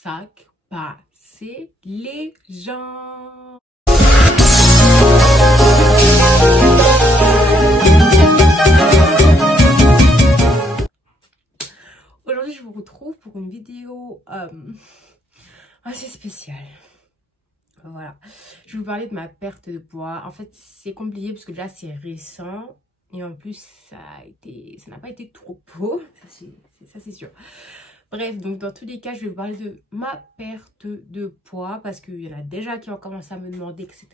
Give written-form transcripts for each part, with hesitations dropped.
sac passé les gens. Aujourd'hui, je vous retrouve pour une vidéo assez spéciale. Voilà, je vais vous parler de ma perte de poids. En fait, c'est compliqué parce que déjà, c'est récent. Et en plus, ça n'a pas été trop beau. Ça, c'est sûr. Bref, donc dans tous les cas, je vais vous parler de ma perte de poids. Parce qu'il y en a déjà qui ont commencé à me demander, etc.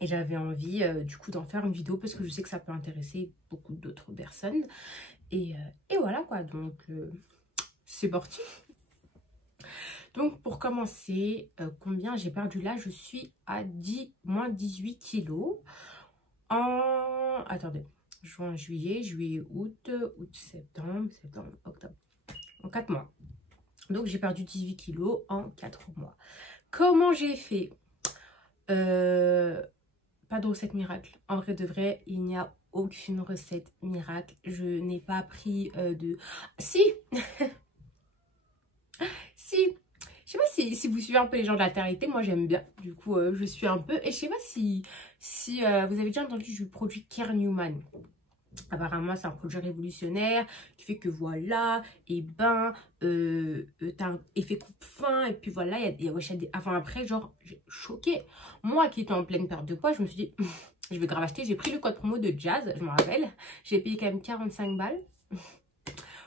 Et j'avais envie, du coup, d'en faire une vidéo. Parce que je sais que ça peut intéresser beaucoup d'autres personnes. Et voilà, quoi. Donc, c'est parti. Donc, pour commencer, combien j'ai perdu là? Je suis à moins 18 kilos. Attendez, juin, juillet, août, septembre, octobre. En 4 mois. Donc, j'ai perdu 18 kilos en 4 mois. Comment j'ai fait? Pas de recette miracle. En vrai de vrai, il n'y a aucune recette miracle. Je n'ai pas pris de... Si Si. Je sais pas si vous suivez un peu les gens de la Terre, moi j'aime bien, du coup je suis un peu, et je sais pas si vous avez déjà entendu du produit Care Newman. Apparemment c'est un produit révolutionnaire qui fait que voilà, et ben t'as un effet coupe-faim, et puis voilà, il y a des avant-après, genre j'ai choqué. Moi qui étais en pleine perte de poids, je me suis dit je vais grave acheter. J'ai pris le code promo de Jazz, je me rappelle, j'ai payé quand même 45 balles,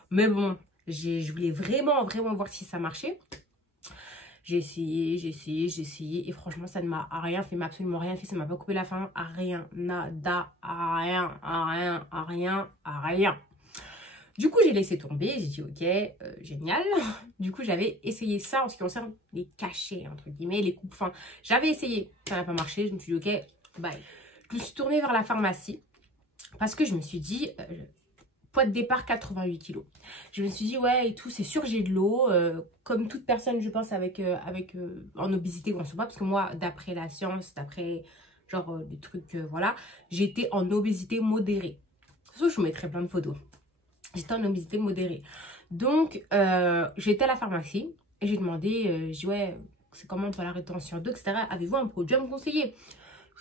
mais bon, je voulais vraiment voir si ça marchait. J'ai essayé, et franchement ça ne m'a rien fait, mais absolument rien fait, ça m'a pas coupé la faim, à rien, nada, à rien. Du coup j'ai laissé tomber, j'ai dit ok, génial. Du coup j'avais essayé ça en ce qui concerne les cachets, entre guillemets, les coupes faim. J'avais essayé, ça n'a pas marché, je me suis dit ok, bye. Je me suis tournée vers la pharmacie, parce que je me suis dit... poids de départ 88 kilos. Je me suis dit ouais et tout, c'est sûr j'ai de l'eau, comme toute personne je pense en obésité ou en surpoids, parce que moi d'après la science, d'après genre des trucs voilà, j'étais en obésité modérée. De toute façon je vous mettrai plein de photos. J'étais en obésité modérée. Donc j'étais à la pharmacie et j'ai demandé, je dis ouais c'est comment pour la rétention d'eau, etc. Avez-vous un produit à me conseiller?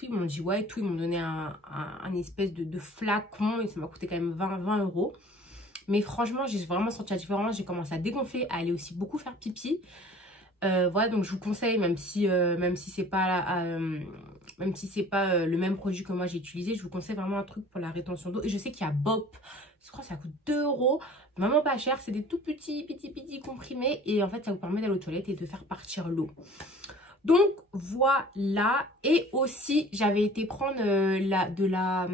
Ils m'ont dit ouais, tout, ils m'ont donné un espèce de flacon et ça m'a coûté quand même 20 euros. Mais franchement, j'ai vraiment senti la différence. J'ai commencé à dégonfler, à aller aussi beaucoup faire pipi. Voilà, donc je vous conseille, même si c'est pas le même produit que moi j'ai utilisé, je vous conseille vraiment un truc pour la rétention d'eau. Et je sais qu'il y a Bop, je crois que ça coûte 2 euros, vraiment pas cher. C'est des tout petits comprimés et en fait ça vous permet d'aller aux toilettes et de faire partir l'eau. Donc voilà, et aussi j'avais été prendre de la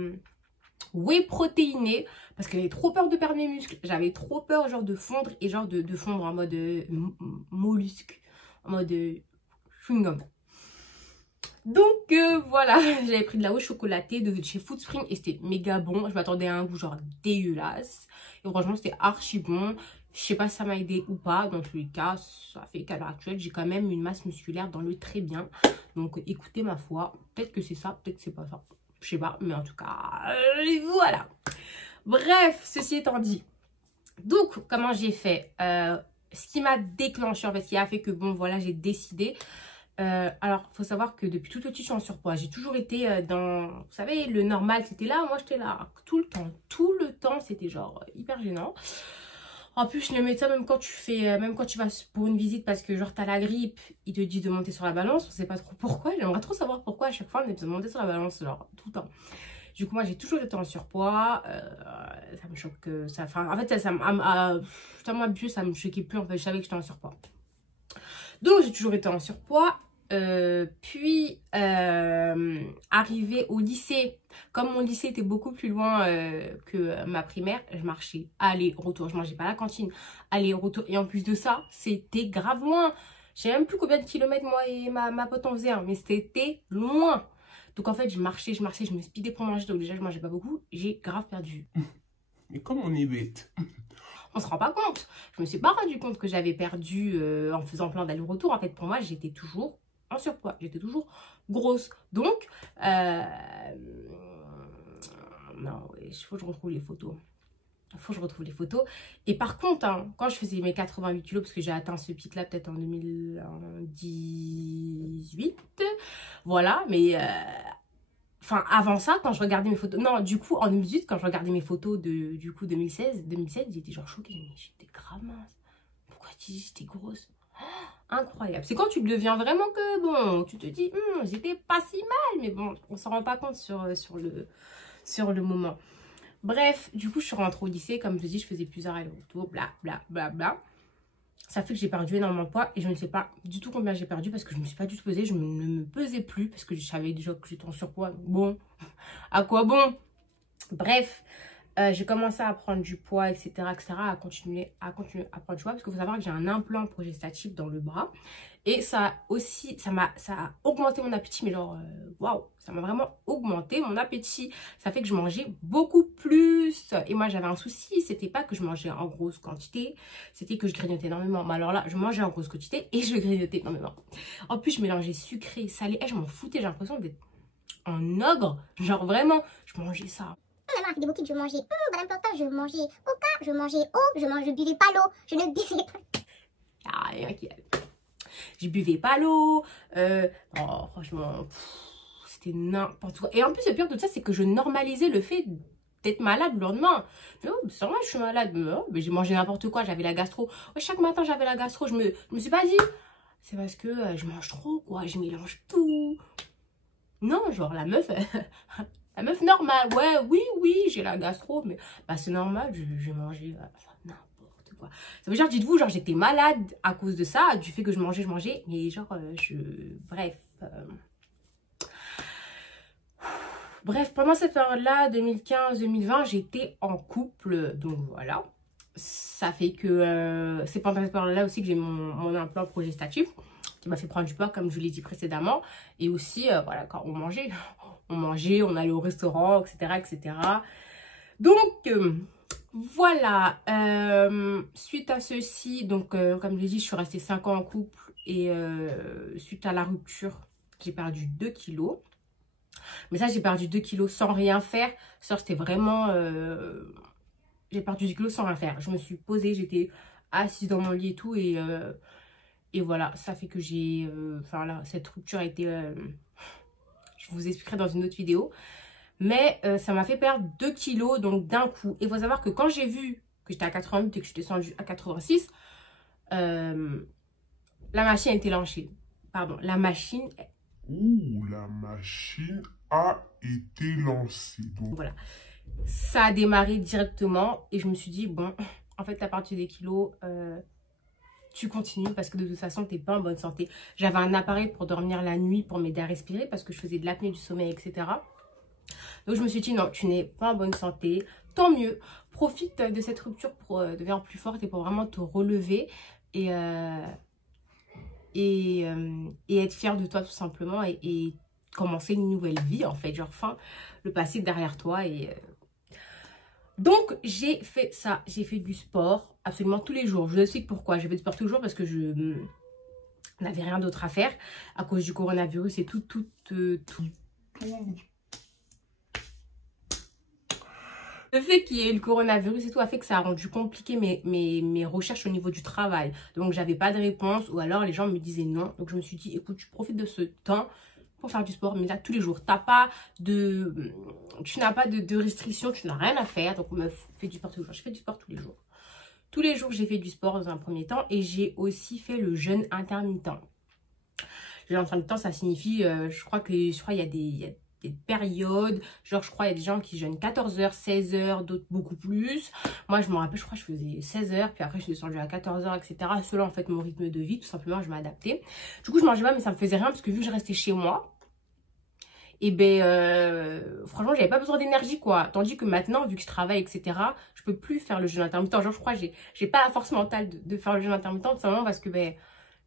whey protéinée parce que j'avais trop peur de perdre mes muscles. J'avais trop peur genre de fondre et genre de fondre en mode mollusque, en mode chewing-gum. Donc voilà, j'avais pris de la whey chocolatée de chez Food Spring et c'était méga bon. Je m'attendais à un goût genre dégueulasse et franchement c'était archi bon. Je sais pas si ça m'a aidé ou pas. Dans tous les cas, ça fait qu'à l'heure actuelle, j'ai quand même une masse musculaire dans le très bien. Donc, écoutez ma foi. Peut-être que c'est ça, peut-être que c'est pas ça. Je sais pas, mais en tout cas, voilà. Bref, ceci étant dit. Donc, comment j'ai fait? Ce qui m'a déclenché, en fait, ce qui a fait que, bon, voilà, j'ai décidé. Alors, il faut savoir que depuis tout petit, je suis en surpoids. J'ai toujours été dans, vous savez, le normal, c'était là. Moi, j'étais là tout le temps. Tout le temps, c'était genre hyper gênant. En plus, le médecin, même quand tu vas pour une visite parce que genre t'as la grippe, il te dit de monter sur la balance. On sait pas trop pourquoi. J'aimerais trop savoir pourquoi à chaque fois on est besoin de monter sur la balance, genre tout le temps. Du coup, moi j'ai toujours été en surpoids. Ça me choque. En fait, ça m'abuse, ça me choquait plus. En fait, je savais que j'étais en surpoids. Donc j'ai toujours été en surpoids. Puis arrivé au lycée, comme mon lycée était beaucoup plus loin que ma primaire, je marchais aller-retour, je mangeais pas à la cantine, aller-retour, et en plus de ça c'était grave loin. Je sais même plus combien de kilomètres moi et ma pote en faisait, mais c'était loin. Donc en fait je marchais, je me speedais pour manger, donc déjà je mangeais pas beaucoup, j'ai grave perdu. Mais comme on est bête. On se rend pas compte. Je me suis pas rendu compte que j'avais perdu en faisant plein d'allers-retours. En fait, pour moi, j'étais toujours en surpoids. J'étais toujours grosse. Donc, non, il faut que je retrouve les photos. Il faut que je retrouve les photos. Et par contre, hein, quand je faisais mes 88 kilos, parce que j'ai atteint ce pic-là peut-être en 2018. Voilà, mais... Enfin, avant ça, quand je regardais mes photos... Non, du coup, en 2018, quand je regardais mes photos de, du coup, 2016, j'étais genre choquée. Mais j'étais grave mince. Pourquoi tu dis j'étais grosse? Incroyable. C'est quand tu deviens vraiment que, bon, tu te dis, j'étais pas si mal. Mais bon, on s'en rend pas compte sur le moment. Bref, du coup, je suis rentrée au lycée. Comme je dis, je faisais plusieurs allers-retours, bla, bla, bla, bla. Ça fait que j'ai perdu énormément de poids et je ne sais pas du tout combien j'ai perdu parce que je ne me suis pas du tout pesée. Je ne me pesais plus parce que je savais déjà que j'étais en surpoids. Bon, à quoi bon? Bref, j'ai commencé à prendre du poids, etc., à continuer à prendre du poids parce qu'il faut savoir que j'ai un implant progestatif dans le bras. Et ça aussi, ça a augmenté mon appétit, mais genre, waouh, ça m'a vraiment augmenté mon appétit. Ça fait que je mangeais beaucoup plus. Et moi, j'avais un souci, c'était pas que je mangeais en grosse quantité, c'était que je grignotais énormément. Mais alors là, je mangeais en grosse quantité et je grignotais énormément. En plus, je mélangeais sucré, salé, et je m'en foutais, j'ai l'impression d'être un ogre. Genre vraiment, je mangeais ça. Avec des bouquets, je mangeais dans l'important, je mangeais coca, je mangeais eau, je buvais pas l'eau, je ne buvais pas. Ah, rien qui allait. Je buvais pas l'eau. Oh, franchement, c'était n'importe quoi. Et en plus, le pire de ça, c'est que je normalisais le fait d'être malade le lendemain. Mais oh, c'est normal, je suis malade. Mais j'ai mangé n'importe quoi, j'avais la gastro. Ouais, chaque matin, j'avais la gastro. Je me suis pas dit, c'est parce que je mange trop, quoi. Je mélange tout. Non, genre, la meuf, la meuf normale. Ouais, oui, j'ai la gastro. Mais bah, c'est normal, je mangeais n'importe quoi. Ça veut dire, dites-vous, genre, j'étais malade à cause de ça, du fait que je mangeais. Mais genre, bref. Bref, pendant cette période-là, 2015-2020, j'étais en couple. Donc, voilà. Ça fait que c'est pendant cette période-là aussi que j'ai mon implant progestatif qui m'a fait prendre du poids, comme je vous l'ai dit précédemment. Et aussi, voilà, quand on mangeait, on allait au restaurant, etc. Donc, voilà. Suite à ceci, donc, comme je l'ai dit, je suis restée 5 ans en couple. Et suite à la rupture, j'ai perdu 2 kilos. Mais ça, j'ai perdu 2 kilos sans rien faire. Ça, c'était vraiment... j'ai perdu 2 kilos sans rien faire. Je me suis posée, j'étais assise dans mon lit et tout. Et voilà, ça fait que j'ai... Enfin là, cette rupture a été... je vous expliquerai dans une autre vidéo. Mais ça m'a fait perdre 2 kilos, donc d'un coup. Et il faut savoir que quand j'ai vu que j'étais à 88 et que je suis descendue à 86, la machine a été lancée. Pardon, la machine... Ouh, la machine a été lancée. Donc, voilà. Ça a démarré directement et je me suis dit, bon, en fait, à partir des kilos, tu continues parce que de toute façon, tu n'es pas en bonne santé. J'avais un appareil pour dormir la nuit pour m'aider à respirer parce que je faisais de l'apnée du sommeil, etc. Donc, je me suis dit, non, tu n'es pas en bonne santé. Tant mieux. Profite de cette rupture pour devenir plus forte et pour vraiment te relever et être fière de toi tout simplement et commencer une nouvelle vie en fait. Genre, enfin, le passé derrière toi et... Donc, j'ai fait ça. J'ai fait du sport absolument tous les jours. Je vous explique pourquoi. J'ai fait du sport tous les jours parce que je n'avais rien d'autre à faire à cause du coronavirus et tout. Le fait qu'il y ait eu le coronavirus et tout a fait que ça a rendu compliqué mes recherches au niveau du travail. Donc, j'avais pas de réponse ou alors les gens me disaient non. Donc, je me suis dit, écoute, tu profites de ce temps pour faire du sport, mais là, tous les jours. Tu n'as pas de restrictions, tu n'as rien à faire. Donc, meuf, fais du sport tous les jours. Je fais du sport tous les jours. Tous les jours, j'ai fait du sport dans un premier temps et j'ai aussi fait le jeûne intermittent. Le jeûne intermittent, ça signifie, je crois qu'il y a des périodes, genre je crois il y a des gens qui jeûnent 14 heures, 16 heures, d'autres beaucoup plus. Moi je me rappelle, je crois que je faisais 16 heures, puis après je suis descendue à 14 heures, etc. Selon en fait mon rythme de vie, tout simplement je m'adaptais. Du coup je mangeais pas mais ça me faisait rien parce que vu que je restais chez moi, et franchement j'avais pas besoin d'énergie quoi. Tandis que maintenant vu que je travaille, etc., je peux plus faire le jeûne intermittent. Genre je crois que j'ai pas la force mentale de faire le jeûne intermittent, tout simplement parce que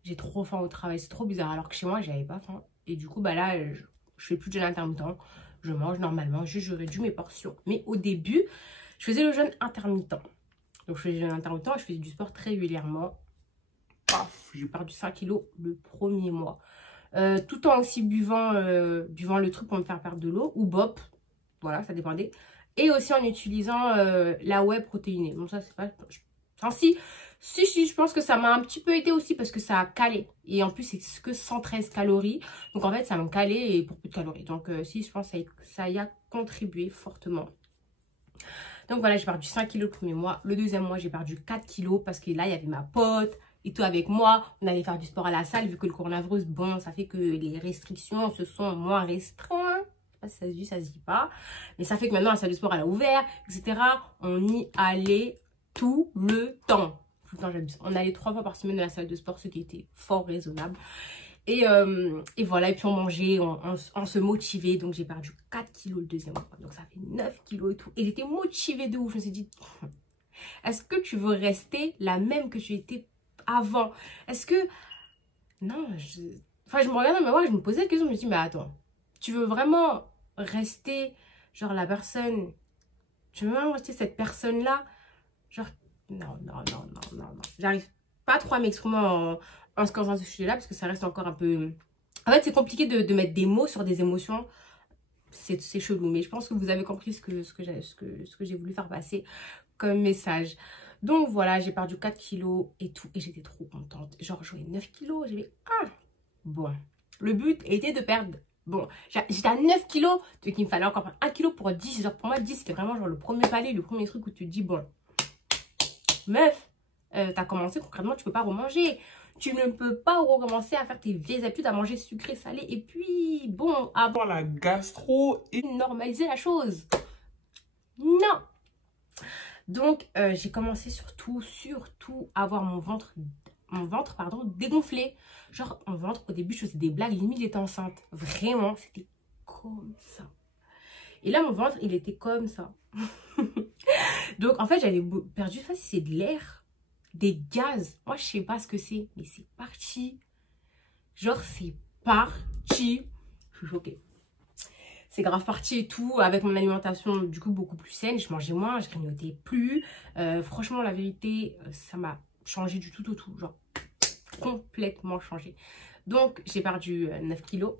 j'ai trop faim au travail, c'est trop bizarre. Alors que chez moi j'avais pas faim. Et du coup là je fais plus de jeûne intermittent, je mange normalement, juste je réduis mes portions. Mais au début, je faisais le jeûne intermittent. Donc je faisais le jeûne intermittent, je faisais du sport très régulièrement. Paf, j'ai perdu 5 kilos le premier mois. Tout en aussi buvant le truc pour me faire perdre de l'eau ou bop. Voilà, ça dépendait. Et aussi en utilisant la whey protéinée. Bon, ça, c'est pas... Enfin, si, je pense que ça m'a un petit peu aidé aussi parce que ça a calé. Et en plus, c'est que 113 calories. Donc, en fait, ça m'a calé et pour peu de calories. Donc, si, je pense que ça y a contribué fortement. Donc, voilà, j'ai perdu 5 kilos le premier mois. Le deuxième mois, j'ai perdu 4 kilos parce que là, il y avait ma pote et tout avec moi. On allait faire du sport à la salle vu que le coronavirus, bon, ça fait que les restrictions se sont moins restreintes. Je sais pas si ça se dit, ça se dit pas. Mais ça fait que maintenant, la salle de sport, elle a ouvert, etc. On y allait tout le temps. Tout le temps, j'abuse. On allait 3 fois par semaine à la salle de sport, ce qui était fort raisonnable. Et voilà, et puis on mangeait, on se motivait. Donc j'ai perdu 4 kilos le deuxième mois. Donc ça fait 9 kilos et tout. Et j'étais motivée de ouf. Je me suis dit, est-ce que tu veux rester la même que tu étais avant? Est-ce que... Non, enfin je me regardais, mais moi je me posais la question. Je me dis, mais attends, tu veux vraiment rester genre la personne... Tu veux vraiment rester cette personne-là? Genre, non. J'arrive pas trop à m'exprimer en ce qui concerne ce sujet-là parce que ça reste encore un peu... En fait, c'est compliqué de mettre des mots sur des émotions. C'est chelou, mais je pense que vous avez compris ce que j'ai voulu faire passer comme message. Donc voilà, j'ai perdu 4 kilos et tout. Et j'étais trop contente. Genre, j'avais 9 kilos. J'avais 1. Bon, le but était de perdre... Bon, j'étais à 9 kilos. Donc il me fallait encore 1 kilo pour 10. Genre, pour moi, 10, c'était vraiment genre le premier palier, le premier truc où tu te dis, bon... Meuf, t'as commencé concrètement, tu peux pas remanger. Tu ne peux pas recommencer à faire tes vieilles habitudes, à manger sucré, salé. Et puis, bon, Avoir la gastro et normaliser la chose. Non. Donc, j'ai commencé surtout à avoir mon ventre, dégonflé. Genre, mon ventre, au début, je faisais des blagues, limite, j'étais enceinte. Vraiment, c'était comme ça. Et là, mon ventre, il était comme ça. Donc, en fait, j'avais perdu, je sais pas si c'est de l'air, des gaz. Moi, je sais pas ce que c'est, mais c'est parti. Genre, c'est parti. Je suis choquée. C'est grave parti et tout, avec mon alimentation, du coup, beaucoup plus saine. Je mangeais moins, je grignotais plus. Franchement, la vérité, ça m'a changé du tout au tout. Genre, complètement changé. Donc, j'ai perdu 9 kilos.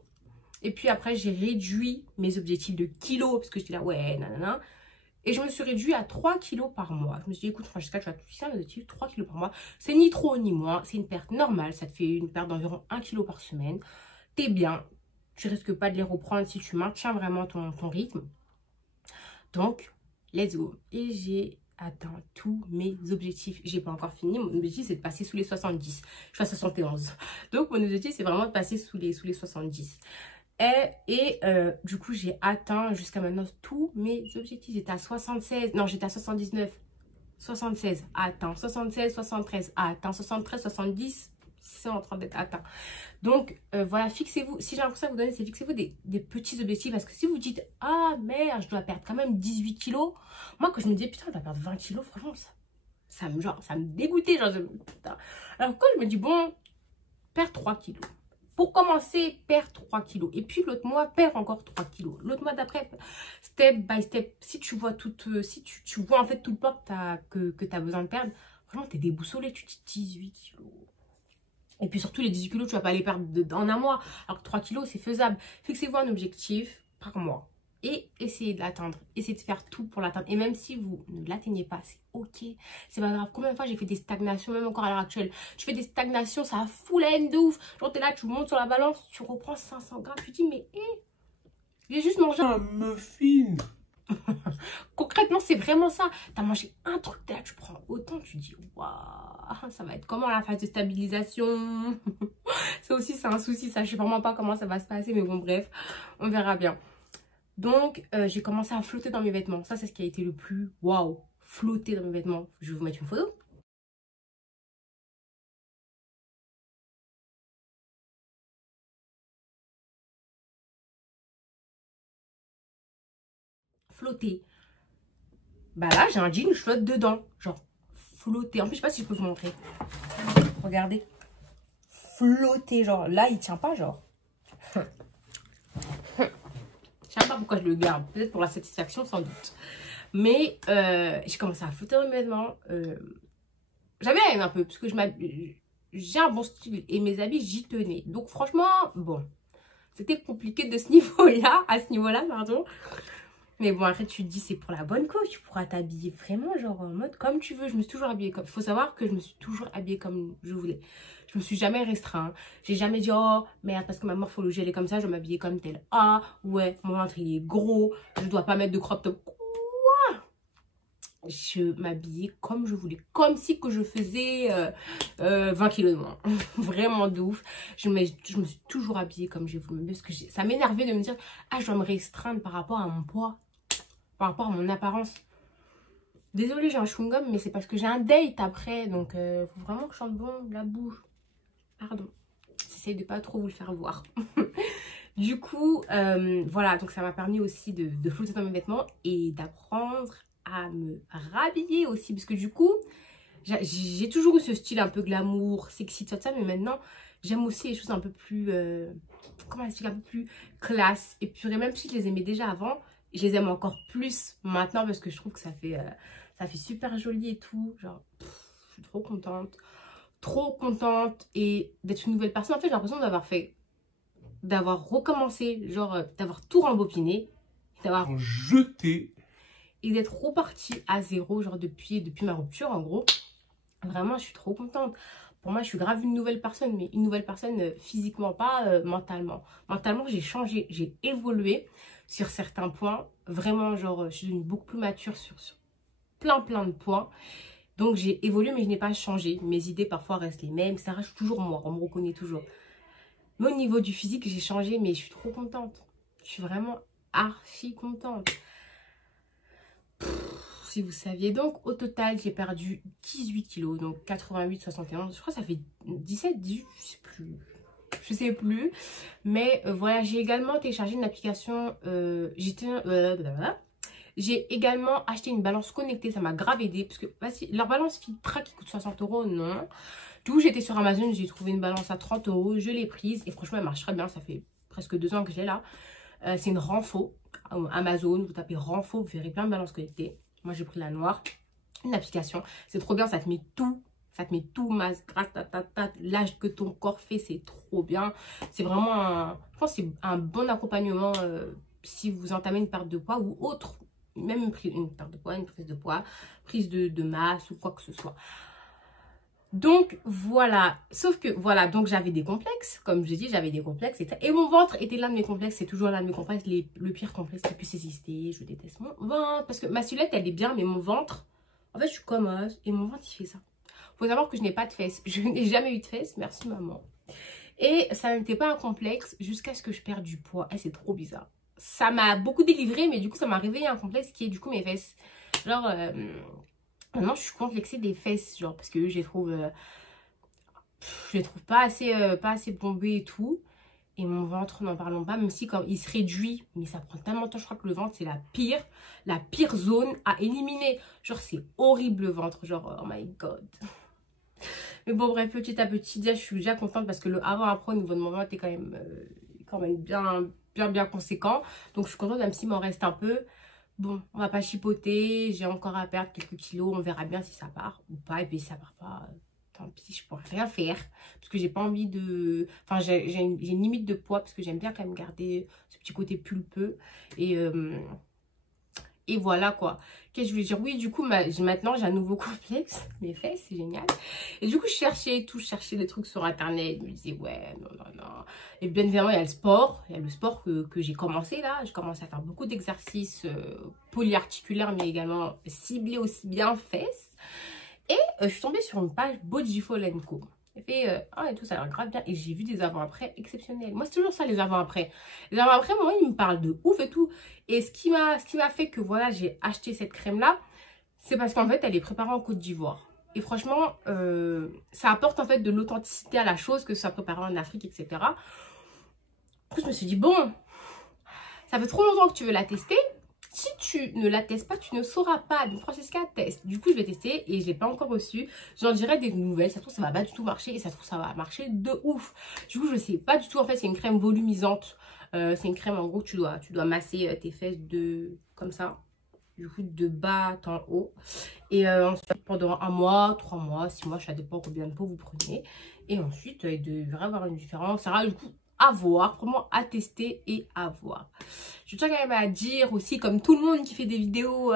Et puis après, j'ai réduit mes objectifs de kilos, parce que j'étais là, ouais, nanana. Et je me suis réduit à 3 kilos par mois. Je me suis dit, écoute, Francesca, tu vas tout ça, mais 3 kilos par mois. C'est ni trop ni moins. C'est une perte normale. Ça te fait une perte d'environ 1 kilo par semaine. T'es bien. Tu risques pas de les reprendre si tu maintiens vraiment ton rythme. Donc, let's go. Et j'ai atteint tous mes objectifs. J'ai pas encore fini. Mon objectif, c'est de passer sous les 70. Je suis à 71. Donc, mon objectif, c'est vraiment de passer sous les 70. Et du coup, j'ai atteint jusqu'à maintenant tous mes objectifs. J'étais à 76. Non, j'étais à 79. 76. Atteint. 76, 73. Atteint. 73, 70. C'est en train d'être atteint. Donc, voilà, fixez-vous. Si j'ai un conseil à vous donner, c'est fixez-vous des petits objectifs. Parce que si vous dites, ah merde, je dois perdre quand même 18 kilos. Moi, quand je me disais, putain, je dois perdre 20 kilos, franchement, ça me dégoûtait. Genre, putain. Alors, quand je me dis, bon, perds 3 kilos. Pour commencer, perds 3 kilos. Et puis l'autre mois, perds encore 3 kilos. L'autre mois d'après, step by step. Si tu vois si tu vois en fait tout le poids que tu as besoin de perdre, vraiment, tu es déboussolé. Tu te dis 18 kilos. Et puis surtout, les 18 kilos, tu vas pas les perdre en un mois. Alors que 3 kilos, c'est faisable. Fixez-vous un objectif par mois. Et essayez de l'atteindre. Essayez de faire tout pour l'atteindre. Et même si vous ne l'atteignez pas, c'est ok. C'est pas grave. Combien de fois j'ai fait des stagnations, même encore à l'heure actuelle. Tu fais des stagnations, ça fout la haine de ouf. Genre, t'es là, tu montes sur la balance, tu reprends 500 grammes. Tu dis, mais j'ai juste mangé un muffin. Concrètement, c'est vraiment ça. T'as mangé un truc, là, tu prends autant. Tu dis, waouh, ça va être comment la phase de stabilisation? Ça aussi, c'est un souci. Ça, je sais vraiment pas comment ça va se passer. Mais bon, bref, on verra bien. Donc, j'ai commencé à flotter dans mes vêtements. Ça, c'est ce qui a été le plus waouh. Flotter dans mes vêtements. Je vais vous mettre une photo. Flotter. Bah là, j'ai un jean, je flotte dedans. Genre, flotter. En plus, je sais pas si je peux vous montrer. Regardez. Flotter. Genre, là, il tient pas, genre. Je sais pas pourquoi je le garde. Peut-être pour la satisfaction, sans doute. Mais j'ai commencé à flotter dans mes vêtements. J'avais la haine un peu. Parce que j'ai un bon style. Et mes habits, j'y tenais. Donc franchement, bon. C'était compliqué de ce niveau-là. À ce niveau-là, pardon. Mais bon, après, tu te dis, c'est pour la bonne cause. Tu pourras t'habiller vraiment, genre, en mode comme tu veux. Je me suis toujours habillée comme... Il faut savoir que je me suis toujours habillée comme je voulais. Je me suis jamais restreint. J'ai jamais dit, oh, merde, parce que ma morphologie, elle est comme ça, je vais m'habiller comme telle. Ah, ouais, mon ventre, il est gros. Je dois pas mettre de crop top. Quoi? Je m'habillais comme je voulais. Comme si que je faisais 20 kilos de moins. Vraiment de ouf. Je me suis toujours habillée comme je voulais. Parce que ça m'énervait de me dire, ah, je dois me restreindre par rapport à mon poids. Par rapport à mon apparence. Désolée, j'ai un chewing-gum, mais c'est parce que j'ai un date après. Donc, faut vraiment que je chante bon la bouche. Pardon. J'essaie de pas trop vous le faire voir. Du coup, voilà. Donc, ça m'a permis aussi de flotter dans mes vêtements et d'apprendre à me rhabiller aussi. Parce que du coup, j'ai toujours eu ce style un peu glamour, sexy, tout ça. Mais maintenant, j'aime aussi les choses un peu plus... comment expliquer, un peu plus classe. Et puis, même si je les aimais déjà avant... Je les aime encore plus maintenant parce que je trouve que ça fait super joli et tout. Genre, je suis trop contente. Trop contente et d'être une nouvelle personne. En fait, j'ai l'impression d'avoir recommencé, genre d'avoir tout rembobiné, d'avoir jeté et d'être repartie à zéro, genre depuis ma rupture en gros. Vraiment, je suis trop contente. Pour moi, je suis grave une nouvelle personne, mais une nouvelle personne physiquement, pas mentalement. Mentalement, j'ai changé, j'ai évolué sur certains points. Vraiment, genre, je suis devenue beaucoup plus mature sur plein de points. Donc, j'ai évolué, mais je n'ai pas changé. Mes idées, parfois, restent les mêmes. Ça reste toujours moi, on me reconnaît toujours. Mais au niveau du physique, j'ai changé, mais je suis trop contente. Je suis vraiment archi contente. Si vous saviez. Donc, au total, j'ai perdu 18 kilos. Donc, 88, 71. Je crois que ça fait 17, 18, je sais plus. Mais voilà, j'ai également téléchargé une application. J'ai également acheté une balance connectée. Ça m'a grave aidé. Parce que leur balance Fittra qui coûte 60 €, non. Du coup, j'étais sur Amazon. J'ai trouvé une balance à 30 €. Je l'ai prise. Et franchement, elle marche très bien. Ça fait presque 2 ans que j'ai là. C'est une Renfo. Amazon. Vous tapez Renfo. Vous verrez plein de balances connectées. Moi, j'ai pris la noire. Une application. C'est trop bien. Ça te met tout. Ça te met tout, masse, grasse, l'âge que ton corps fait, c'est trop bien. C'est vraiment je pense que c'est un bon accompagnement si vous entamez une perte de poids ou autre. Même une perte de poids, une prise de poids, prise de masse ou quoi que ce soit. Donc, voilà. Sauf que, voilà, donc j'avais des complexes. Comme je dis, j'avais des complexes. Et mon ventre était l'un de mes complexes. C'est toujours l'un de mes complexes. Le pire complexe qui puisse exister. Je déteste mon ventre. Parce que ma silhouette, elle est bien, mais mon ventre, en fait, je suis comme os. Et mon ventre, il fait ça. Faut savoir que je n'ai pas de fesses. Je n'ai jamais eu de fesses. Merci, maman. Et ça n'était pas un complexe jusqu'à ce que je perde du poids. Et c'est trop bizarre. Ça m'a beaucoup délivré, mais du coup, ça m'a réveillé un complexe qui est du coup mes fesses. Genre, maintenant, je suis complexée des fesses. Genre, parce que je les trouve pas assez bombées et tout. Et mon ventre, n'en parlons pas, même si quand il se réduit, mais ça prend tellement de temps. Je crois que le ventre, c'est la pire zone à éliminer. Genre, c'est horrible le ventre. Genre, oh my god. Mais bon, bref, petit à petit, déjà, je suis déjà contente parce que le avant-après au niveau de mon ventre est quand même bien conséquent. Donc, je suis contente, même s'il m'en reste un peu. Bon, on va pas chipoter. J'ai encore à perdre quelques kilos. On verra bien si ça part ou pas. Et puis, si ça part pas, tant pis, je pourrais rien faire. Parce que j'ai pas envie de... Enfin, j'ai une limite de poids parce que j'aime bien quand même garder ce petit côté pulpeux. Et voilà quoi. Qu'est-ce que je voulais dire? Oui, du coup, maintenant, j'ai un nouveau complexe. Mes fesses, c'est génial. Et du coup, je cherchais des trucs sur Internet. Je me disais, ouais, non. Et bien évidemment, il y a le sport. Il y a le sport que j'ai commencé là. J'ai commencé à faire beaucoup d'exercices polyarticulaires, mais également ciblés aussi bien fesses. Et je suis tombée sur une page Bodiful & Co. J'ai fait, et tout, ça a l'air grave bien. Et j'ai vu des avant-après exceptionnels. Moi, c'est toujours ça, les avant-après. Les avant-après, moi, ils me parlent de ouf et tout. Et ce qui m'a fait que, voilà, j'ai acheté cette crème-là, c'est parce qu'en fait, elle est préparée en Côte d'Ivoire. Et franchement, ça apporte en fait de l'authenticité à la chose, que ce soit préparé en Afrique, etc. Du coup, je me suis dit, bon, ça fait trop longtemps que tu veux la tester. Si tu ne la testes pas, tu ne sauras pas. Donc, Francesca teste. Du coup, je vais tester et je ne l'ai pas encore reçu. J'en dirai des nouvelles. Ça se trouve, ça va pas du tout marcher et ça se trouve, ça va marcher de ouf. Du coup, je ne sais pas du tout. En fait, c'est une crème volumisante. C'est une crème, en gros, tu dois masser tes fesses comme ça. Du coup, de bas en haut. Et ensuite, pendant 1 mois, 3 mois, 6 mois, ça dépend combien de peau vous prenez. Et ensuite, il devrait y avoir une différence. Ça va, du coup, à voir, vraiment à tester et à voir. Je tiens quand même à dire aussi, comme tout le monde qui fait des vidéos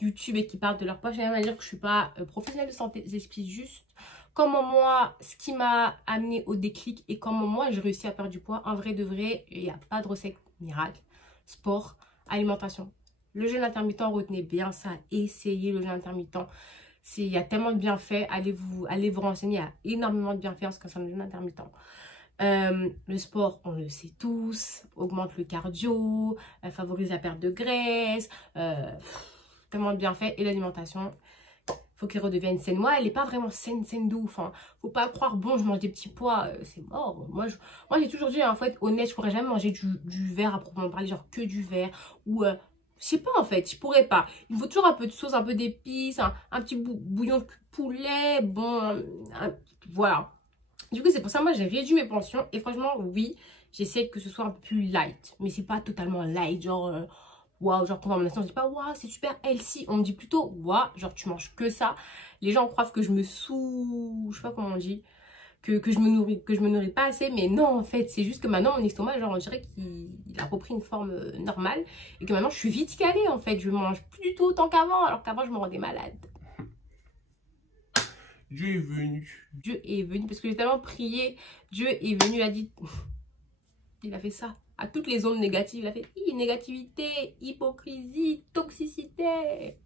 YouTube et qui parle de leur poche, je tiens quand même à dire que je suis pas professionnelle de santé, j'explique juste comment moi, ce qui m'a amené au déclic et comment moi j'ai réussi à perdre du poids. En vrai de vrai, il n'y a pas de recette miracle. Sport, alimentation. Le jeûne intermittent, retenez bien ça, essayez le jeûne intermittent. Il y a tellement de bienfaits, allez vous renseigner, il y a énormément de bienfaits en ce qui concerne le jeûne intermittent. Le sport, on le sait tous, augmente le cardio, favorise la perte de graisse, tellement de bienfaits. Et l'alimentation, faut qu'elle redevienne saine. Moi, elle n'est pas vraiment saine de ouf. Hein. Faut pas croire, bon, je mange des petits pois, c'est mort. Moi, j'ai toujours dit, en fait, honnête, je pourrais jamais manger du verre à proprement parler, genre que du verre. Ou, je sais pas, en fait, je pourrais pas. Il me faut toujours un peu de sauce, un peu d'épices, un petit bouillon de poulet, bon, voilà. Du coup, c'est pour ça, moi, j'ai réduit mes pensions. Et franchement, oui, j'essaie que ce soit un peu plus light. Mais c'est pas totalement light, genre... waouh, genre conversation, on dit pas waouh, c'est super healthy. On me dit plutôt waouh, genre tu manges que ça. Les gens croient que je me je sais pas comment on dit, que je me nourris pas assez, mais non en fait, c'est juste que maintenant mon estomac, genre on dirait qu'il a repris une forme normale et que maintenant je suis vite calée en fait, je mange plus du tout autant qu'avant, alors qu'avant je me rendais malade. Dieu est venu. Dieu est venu parce que j'ai tellement prié, Dieu est venu, il a dit, il a fait ça. À toutes les ondes négatives, il a fait négativité, hypocrisie, toxicité.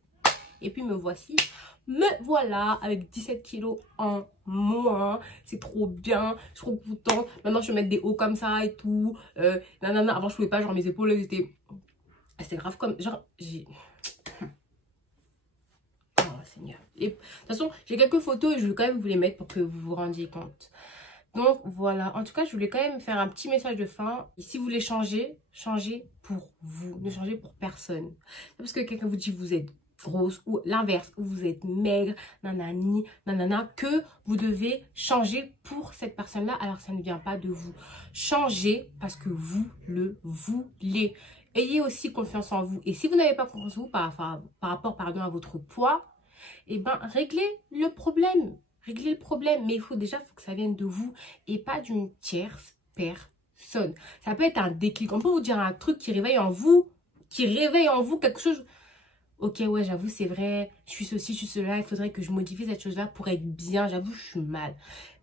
Et puis me voilà avec 17 kilos en moins. C'est trop bien, je suis trop contente. Maintenant je vais mettre des hauts comme ça et tout. Avant je pouvais pas, genre mes épaules c'était grave comme, genre j'ai... Oh Seigneur. Et, de toute façon j'ai quelques photos et je vais quand même vous les mettre pour que vous vous rendiez compte. Donc voilà, en tout cas je voulais quand même faire un petit message de fin. Et si vous voulez changer, changez pour vous, ne changez pour personne. C'est parce que quelqu'un vous dit que vous êtes grosse ou l'inverse, ou vous êtes maigre, nanani, nanana, que vous devez changer pour cette personne-là alors que ça ne vient pas de vous. Changez parce que vous le voulez. Ayez aussi confiance en vous. Et si vous n'avez pas confiance en vous par rapport à votre poids, eh ben réglez le problème. Régler le problème, mais il faut que ça vienne de vous et pas d'une tierce personne. Ça peut être un déclic. On peut vous dire un truc qui réveille en vous quelque chose. Ok, ouais, j'avoue, c'est vrai, je suis ceci, je suis cela, il faudrait que je modifie cette chose-là pour être bien. J'avoue, je suis mal.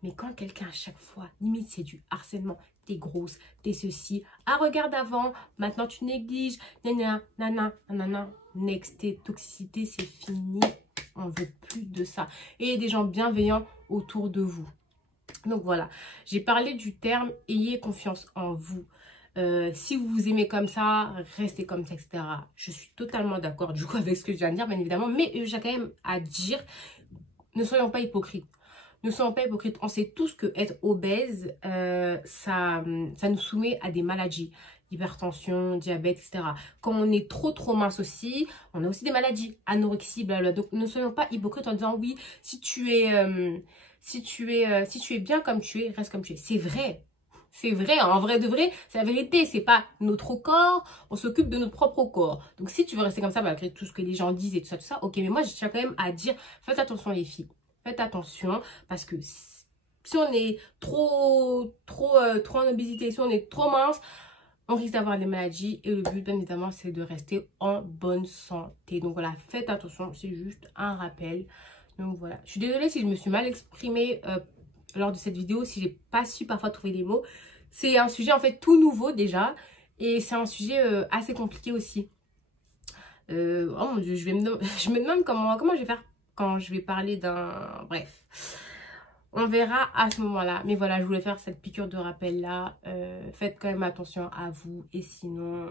Mais quand quelqu'un, à chaque fois, limite, c'est du harcèlement, t'es grosse, t'es ceci, ah, regarde avant, maintenant tu négliges, nanana, next, t'es toxicité, c'est fini. On veut plus de ça. Et des gens bienveillants autour de vous. Donc voilà, j'ai parlé du terme « ayez confiance en vous ». Si vous vous aimez comme ça, restez comme ça, etc. Je suis totalement d'accord du coup avec ce que je viens de dire, bien évidemment. Mais j'ai quand même à dire, ne soyons pas hypocrites. Ne soyons pas hypocrites. On sait tous que être obèse, ça nous soumet à des maladies. Hypertension, diabète, etc. Quand on est trop mince aussi, on a aussi des maladies, anorexie, blablabla. Donc ne soyons pas hypocrites en disant oui, si tu es bien comme tu es, reste comme tu es. C'est vrai. C'est vrai, en vrai de vrai, c'est la vérité. C'est pas notre corps, on s'occupe de notre propre corps. Donc si tu veux rester comme ça malgré tout ce que les gens disent et tout ça, ok. Mais moi je tiens quand même à dire, faites attention les filles. Faites attention parce que si on est trop en obésité, si on est trop mince, on risque d'avoir des maladies et le but bien évidemment c'est de rester en bonne santé. Donc voilà, faites attention, c'est juste un rappel. Donc voilà, je suis désolée si je me suis mal exprimée lors de cette vidéo, si j'ai pas su parfois trouver des mots. C'est un sujet en fait tout nouveau déjà et c'est un sujet assez compliqué aussi. Oh mon dieu, je me demande comment je vais faire quand je vais parler d'un... Bref. On verra à ce moment-là. Mais voilà, je voulais faire cette piqûre de rappel là. Faites quand même attention à vous. Et sinon,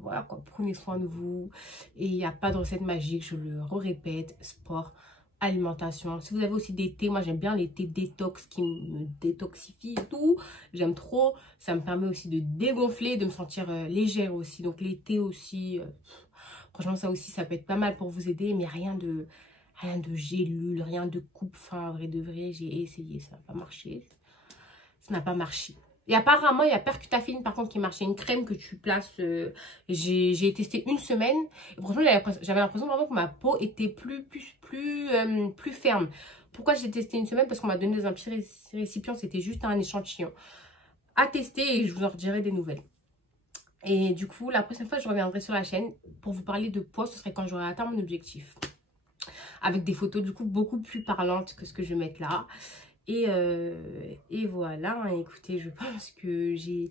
voilà quoi, prenez soin de vous. Et il n'y a pas de recette magique, je le répète. Sport, alimentation. Si vous avez aussi des thés, moi j'aime bien les thés détox qui me détoxifient et tout. J'aime trop. Ça me permet aussi de dégonfler, de me sentir légère aussi. Donc les thés aussi, franchement ça aussi, ça peut être pas mal pour vous aider. Mais rien de gélule, rien de coupe-fin, vrai de vrai. J'ai essayé, ça n'a pas marché. Ça n'a pas marché. Et apparemment, il y a Percutafine, par contre, qui marchait. Une crème que tu places. J'ai testé une semaine. Et franchement, j'avais l'impression vraiment que ma peau était plus ferme. Pourquoi j'ai testé une semaine? Parce qu'on m'a donné dans un petit récipient. C'était juste un échantillon. à tester et je vous en redirai des nouvelles. Et du coup, la prochaine fois, je reviendrai sur la chaîne pour vous parler de poids. Ce serait quand j'aurai atteint mon objectif. Avec des photos, du coup, beaucoup plus parlantes que ce que je vais mettre là. Et voilà. Écoutez, je pense que j'ai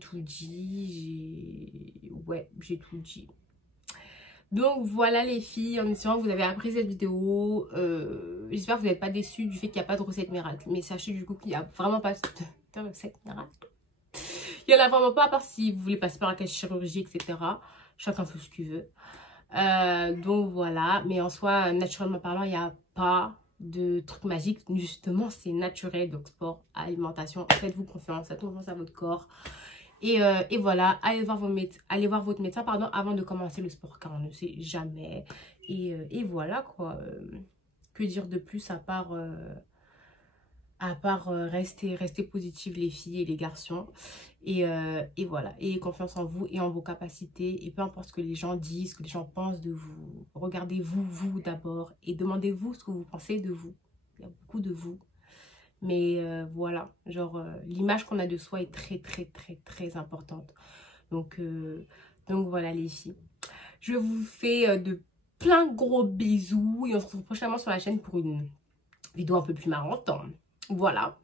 tout dit. Ouais, j'ai tout dit. Donc, voilà les filles. En espérant que vous avez apprécié cette vidéo. J'espère que vous n'êtes pas déçus du fait qu'il n'y a pas de recette miracle. Mais sachez du coup qu'il n'y a vraiment pas de recette miracle. Il n'y en a vraiment pas, à part si vous voulez passer par la chirurgie, etc. Chacun fait ce qu'il veut. Donc voilà. Mais en soi, naturellement parlant, il n'y a pas de truc magique. Justement, c'est naturel. Donc sport, alimentation. Faites-vous confiance. Faites confiance à votre corps. Et voilà. Allez voir votre médecin avant de commencer le sport. Car on ne sait jamais. Et voilà quoi. Que dire de plus à part... rester positive les filles et les garçons et voilà, ayez confiance en vous et en vos capacités et peu importe ce que les gens disent, ce que les gens pensent de vous, regardez-vous d'abord et demandez-vous ce que vous pensez de vous. Il y a beaucoup de vous, mais voilà, genre l'image qu'on a de soi est très importante. Donc voilà les filles, je vous fais de plein gros bisous et on se retrouve prochainement sur la chaîne pour une vidéo un peu plus marrante. Voilà.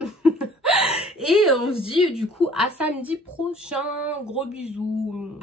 Et on se dit du coup à samedi prochain. Gros bisous.